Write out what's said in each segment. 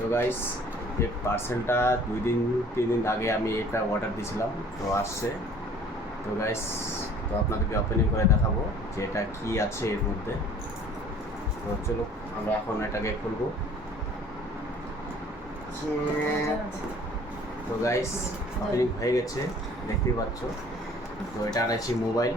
তো গাইস এই পার্সেলটা 2-3 দিন আগে আমি এটা অর্ডার দিয়েছিলাম, তো আসছে। তো গাইস তো আপনাদেরকে ওপেনিং করে দেখাবো যে এটা কি আছে এর মধ্যে। তো চলো আমরা এখন এটাকে খুলবো। তো গাইস ওপেনিং হয়ে গেছে, দেখতেই পাচ্ছ। তো এটা আনাইছি মোবাইল।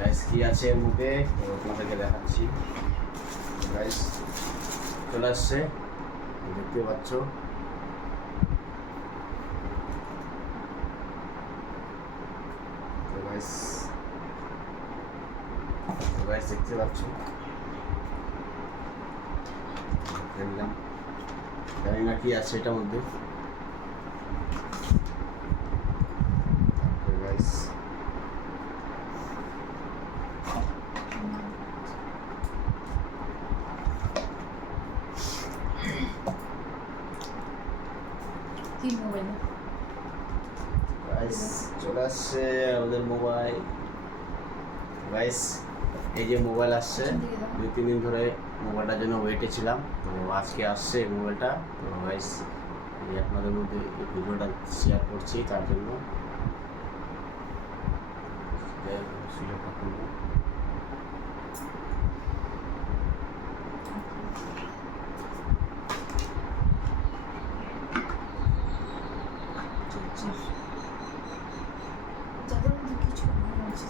গাইস কি আছে এর মধ্যে আপনাদেরকে দেখাচ্ছি। গাইস চলে আসছে, দেখতে পাচ্ছ। তো গাইস দেখতে পাচ্ছ, জানি না কি আছে এটার মধ্যে। গাইস কি মোবাইল? গাইস চলে আসছে আমাদের মোবাইল। গাইস এই যে মোবাইল আসছে, 2-3 দিন ধরে মোবাইলটার জন্য ওয়েটে ছিলাম। তো আজকে আসছে এই মোবাইলটা। তো গাইস এই আপনাদের মধ্যে এই ভিডিওটা শেয়ার করছি তার জন্য। সুযোগটা করবো। যাদের মধ্যে কিছু আছে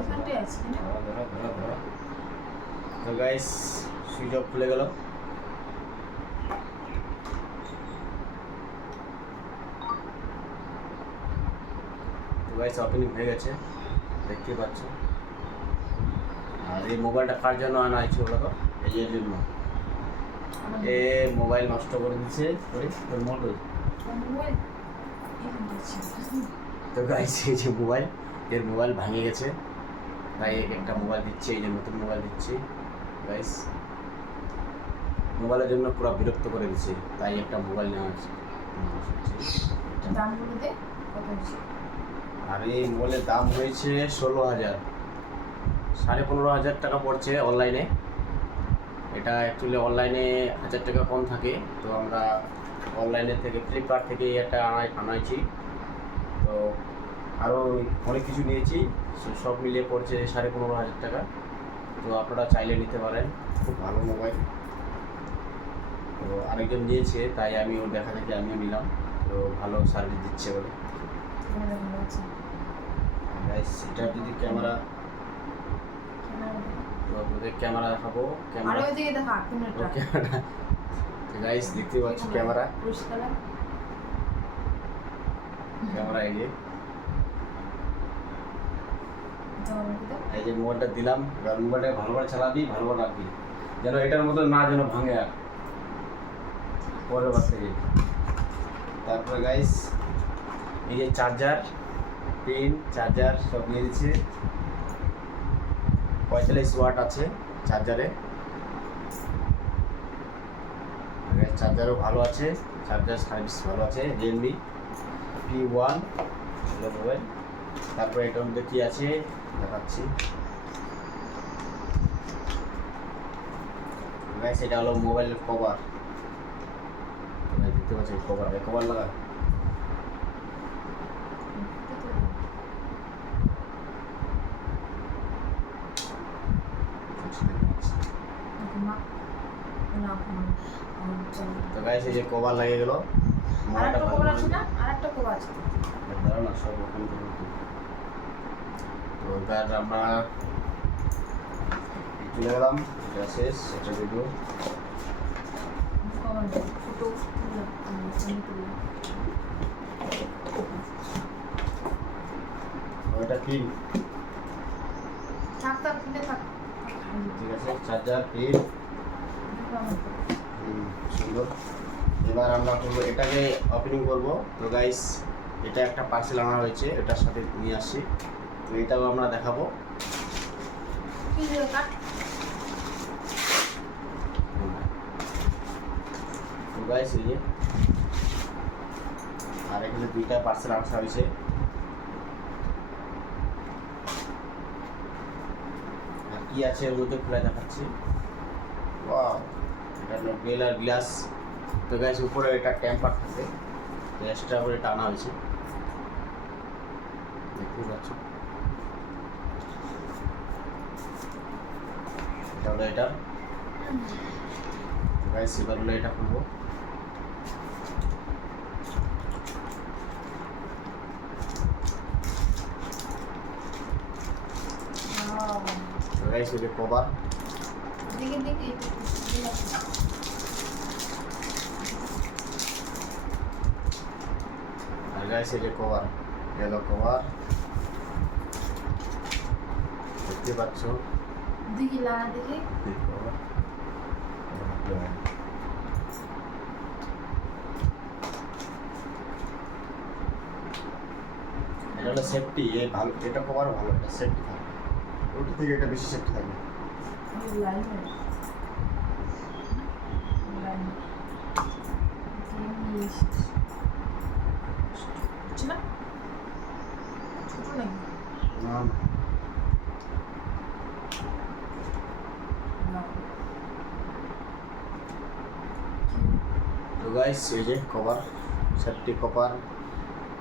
এখানটাই আছে না? তো গাইস সুইচ অফ খুলে গেল। তো গাইস ওপেনিং হয়ে গেছে, দেখতে পাচ্ছ। আর এই মোবাইলটা কার জন্য আনা হয়েছে বলো তো? এই এর জন্য। এ মোবাইল নষ্ট করে দিচ্ছে তোর মোবাইল। মোবাইল এখানটা আছে। তো গাইস এই যে মোবাইল, এর মোবাইল ভেঙে গেছে, তাই একটা মোবাইল দিচ্ছে, এই যে নতুন মোবাইল দিচ্ছি। গাইস মোবাইলের জন্য পুরো বিরক্ত করে দিচ্ছে, তাই একটা মোবাইল নেওয়া হচ্ছে। দাম বলতে কত হচ্ছে? আর এই মোবাইলের দাম হয়েছে 16,000, 15,500 টাকা পড়ছে অনলাইনে। এটা অ্যাকচুয়ালি অনলাইনে 1,000 টাকা কম থাকে। তো আমরা অনলাইনে থেকে ফ্লিপকার্ট থেকে এটা আনাইছি। তো আরও অনেক কিছু নিয়েছি, সব মিলিয়ে পড়ছে 15,500 টাকা। তো আপনারা চাইলে নিতে পারেন, খুব ভালো মোবাইল। তো আরেকজন নিয়েছে, তাই আমি ওর দেখা দেখে আমিও নিলাম। তো ভালো সার্ভিস দিচ্ছে বলে। ভালো আছে। গাইস এটা যদি ক্যামেরা, তো আপনাদের ক্যামেরা দেখাবো। আর ক্যামেরা ওইদিকে দেখা ক্যামেরাটা। গাইস দেখতে পাচ্ছ ক্যামেরা, পরিষ্কার ক্যামেরা এই যে মোবাইলটা দিলাম। এবার মোবাইলটা ভালোভাবে চালাবি, ভালোভাবে রাখবি, যেন এটার মতো না যেন ভাঙে আর পরের বার থেকে। তারপরে গাইস এই যে চার্জার, পিন, চার্জার সব নিয়ে দিচ্ছে। 45 ওয়াট আছে চার্জারে। চার্জারও ভালো আছে, চার্জার সার্ভিস ভালো আছে। Realme P1 mobile. তারপরে এটার মধ্যে কী আছে দেখাচ্ছি। গাইস এটা হলো মোবাইলের কভার, দেখতে পাচ্ছি কভার লাগা। তো গাইস এই যে কভার লাগিয়ে গেল। আরেকটা কভার আছে না? আরেকটা কভার আছে। দাঁড়াও না, সব ওখানে করবো। তো এবার আমরা চলে গেলাম, এটা শেষ, এটা ভিডিও। কভার ফটো এটা পিন, থাক থাক কিনে থাক। ঠিক আছে, চার্জার, পিন, সুন্দর। এবার আমরা করবো এটাকে ওপেনিং করবো। তো গাইস এটা একটা পার্সেল আনা হয়েছে, এটার সাথে নিয়ে আসছি। তো এটাও আমরা দেখাবো। কি কাট? তো গাইস এই যে আর এখানে 2টা পার্সেল আসা হয়েছে। কি আছে এর মধ্যে খুলে দেখাচ্ছি। ওয়াও, এটা হলো গ্রিল আর গ্লাস। তো গাইস উপরে এটা টেম্পার থাকে, এক্সট্রা করে টানা হয়েছে, দেখতে পাচ্ছ। এটা হলো এটা গাইস, এবার হলো এটা খুলবো। Wow. তো গাইস এটা কভার। দেখে দেখে এটা আর গাইস এটা কভার, গেলো কভার, দেখতে পাচ্ছ। দেখি লাগা দেখি। কভার এটা হলো সেফটি, এই ভালো, এটা কভার ভালো, এটা সেফটি থাকে, ওটা থেকে এটা বেশি সেফটি থাকে। লাইন লাইন না ছোট নাকি? না না তো গাইস এই যে কভার, সেফটি কভার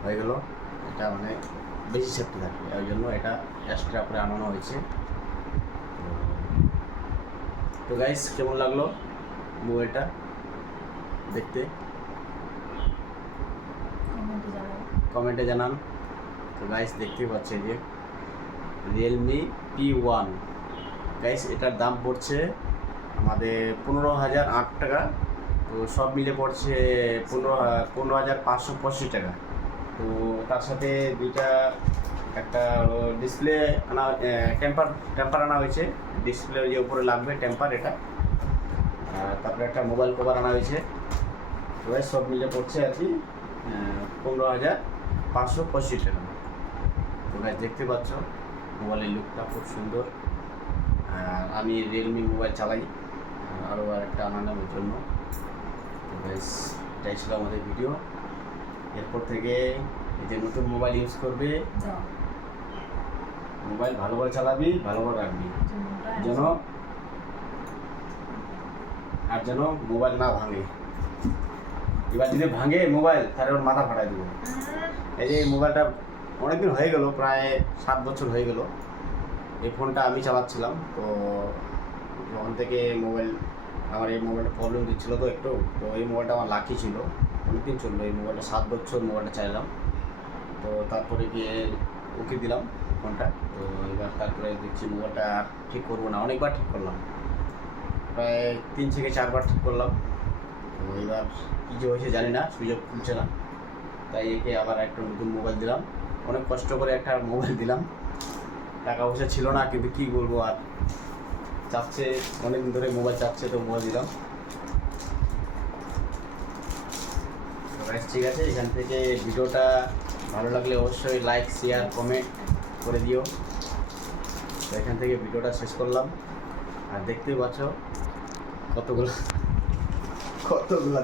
হয়ে গেল। এটা মানে বেশি সেফটি থাকে, ওই জন্য এটা এক্সট্রা করে আনানো হয়েছে। তো গাইস কেমন লাগলো মোবাইলটা দেখতে, কমেন্টে জানাও। কমেন্টে জানান। তো গাইস দেখতেই পাচ্ছে যে রিয়েলমি P1 গাইস, এটার দাম পড়ছে আমাদের 15,008 টাকা। তো সব মিলে পড়ছে 15,585 টাকা। তো তার সাথে দুইটা, একটা ডিসপ্লে আনা, টেম্পার আনা হয়েছে, ডিসপ্লে যে উপরে লাগবে টেম্পার এটা, আর তারপরে একটা মোবাইল কভার আনা হয়েছে। তো গাইস সব মিলে পড়ছে আর কি 15,585 টাকা। তো গাইস দেখতে পাচ্ছ মোবাইলের লুকটা খুব সুন্দর। আর আমি রিয়েলমি মোবাইল চালাই আরও আরেকটা আনানোর জন্য। তো গাইস এটাই ছিল আমাদের ভিডিও। এরপর থেকে এই যে নতুন মোবাইল ইউজ করবে, যাও মোবাইল ভালো করে চালাবি, ভালো করে রাখবি, যেন আর যেন মোবাইল না ভাঙে। এবার যদি ভাঙে মোবাইল তাহলে ওর মাথা ফাটাই দেবো। এই যে এই মোবাইলটা অনেকদিন হয়ে গেল, প্রায় 7 বছর হয়ে গেল এই ফোনটা আমি চালাচ্ছিলাম। তো যখন থেকে মোবাইল, আমার এই মোবাইলটা প্রবলেম দিচ্ছিলো তো একটু, তো এই মোবাইলটা আমার লাকি ছিল, অনেকদিন চললো এই মোবাইলটা, 7 বছর মোবাইলটা চাইলাম। তো তারপরে গিয়ে ওকে দিলাম ফোনটা। তো এবার তারপরে দেখছি মোবাইলটা আর ঠিক করবো না, অনেকবার ঠিক করলাম, প্রায় 3 থেকে 4 বার ঠিক করলাম। তো এবার কী যে হয়েছে জানি না, সুযোগ খুলছে না, তাই একে আবার একটা নতুন মোবাইল দিলাম। অনেক কষ্ট করে একটা মোবাইল দিলাম, টাকা পয়সা ছিল না, কিন্তু কী বলবো আর, চাচ্ছে অনেকদিন ধরে মোবাইল চাচ্ছে, তো মোবাইল দিলাম। ঠিক আছে, এখান থেকে ভিডিওটা ভালো লাগলে অবশ্যই লাইক, শেয়ার, কমেন্ট করে দিও। তো এখান থেকে ভিডিওটা শেষ করলাম। আর দেখতেই পাচ্ছ কতগুলো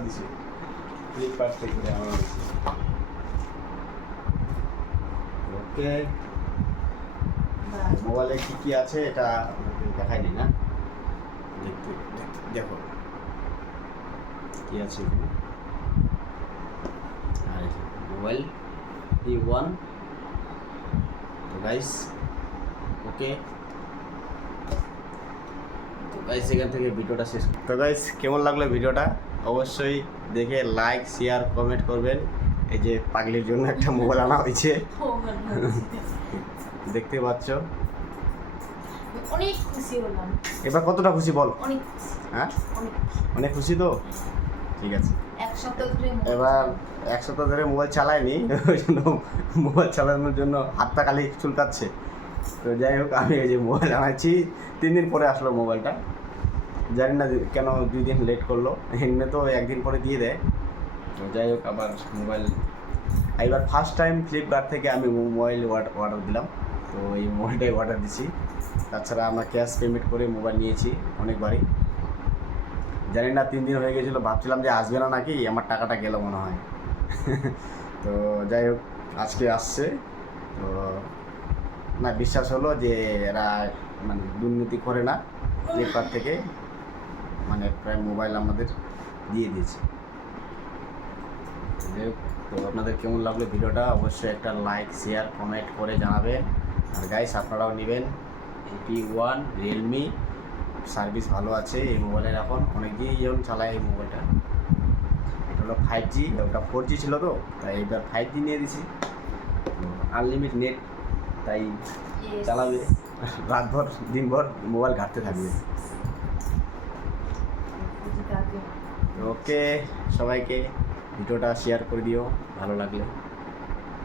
দিছে ফ্লিপকার্ট থেকে আমার দিছে। ওকে, মোবাইলে কী কী আছে এটা দেখায়নি না, দেখো কী আছে এখানে। আর মোবাইল P1। তো গাইস ওকে, তো গাইস এখান থেকে ভিডিওটা শেষ। তো গাইস কেমন লাগলো ভিডিওটা অবশ্যই দেখে লাইক, শেয়ার, কমেন্ট করবেন। এই যে পাগলির জন্য একটা মোবাইল আনা হয়েছে, দেখতে পাচ্ছ। অনেক খুশি হলাম। এবার কতটা খুশি বল? অনেক খুশি। হ্যাঁ অনেক অনেক খুশি তো, ঠিক আছে। এক সপ্তাহ ধরে এবার 1 সপ্তাহ ধরে মোবাইল চালায়নি, ওই জন্য মোবাইল চালানোর জন্য হাতটা খালি চুলকাচ্ছে। তো যাই হোক, আমি এই যে মোবাইল আনাচ্ছি, 3 দিন পরে আসলো মোবাইলটা, জানি না কেন 2 দিন লেট করলো, এমনি তো 1 দিন পরে দিয়ে দেয়। তো যাই হোক, আবার মোবাইল এবার ফার্স্ট টাইম ফ্লিপকার্ট থেকে আমি মোবাইল অর্ডার দিলাম। তো এই মোবাইলটাই অর্ডার দিছি, তাছাড়া আমরা ক্যাশ পেমেন্ট করে মোবাইল নিয়েছি অনেকবারই। জানি না 3 দিন হয়ে গেছিলো, ভাবছিলাম যে আসবে না নাকি, আমার টাকাটা গেল মনে হয়। তো যাই হোক, আজকে আসছে। তো না বিশ্বাস হলো যে এরা মানে দুর্নীতি করে না, ফ্লিপকার্ট থেকে মানে প্রায় মোবাইল আমাদের দিয়ে দিয়েছে। যাই হোক, তো আপনাদের কেমন লাগলো ভিডিওটা অবশ্যই একটা লাইক শেয়ার কমেন্ট করে জানাবেন। আর গাইস আপনারাও নেবেন AP1 রিয়েলমি, সার্ভিস ভালো আছে এই মোবাইলের, এখন অনেক দিন যেমন চালায় এই মোবাইলটা। এটা হলো 5G, ওটা 4G ছিল তো, তাই এবার 5G নিয়ে দিছি, আনলিমিটেড নেট, তাই Yes. চালাবে রাতভর দিনভর মোবাইল ঘাটতে থাকবে। ওকে, সবাইকে ভিডিওটা শেয়ার করে দিও ভালো লাগলে।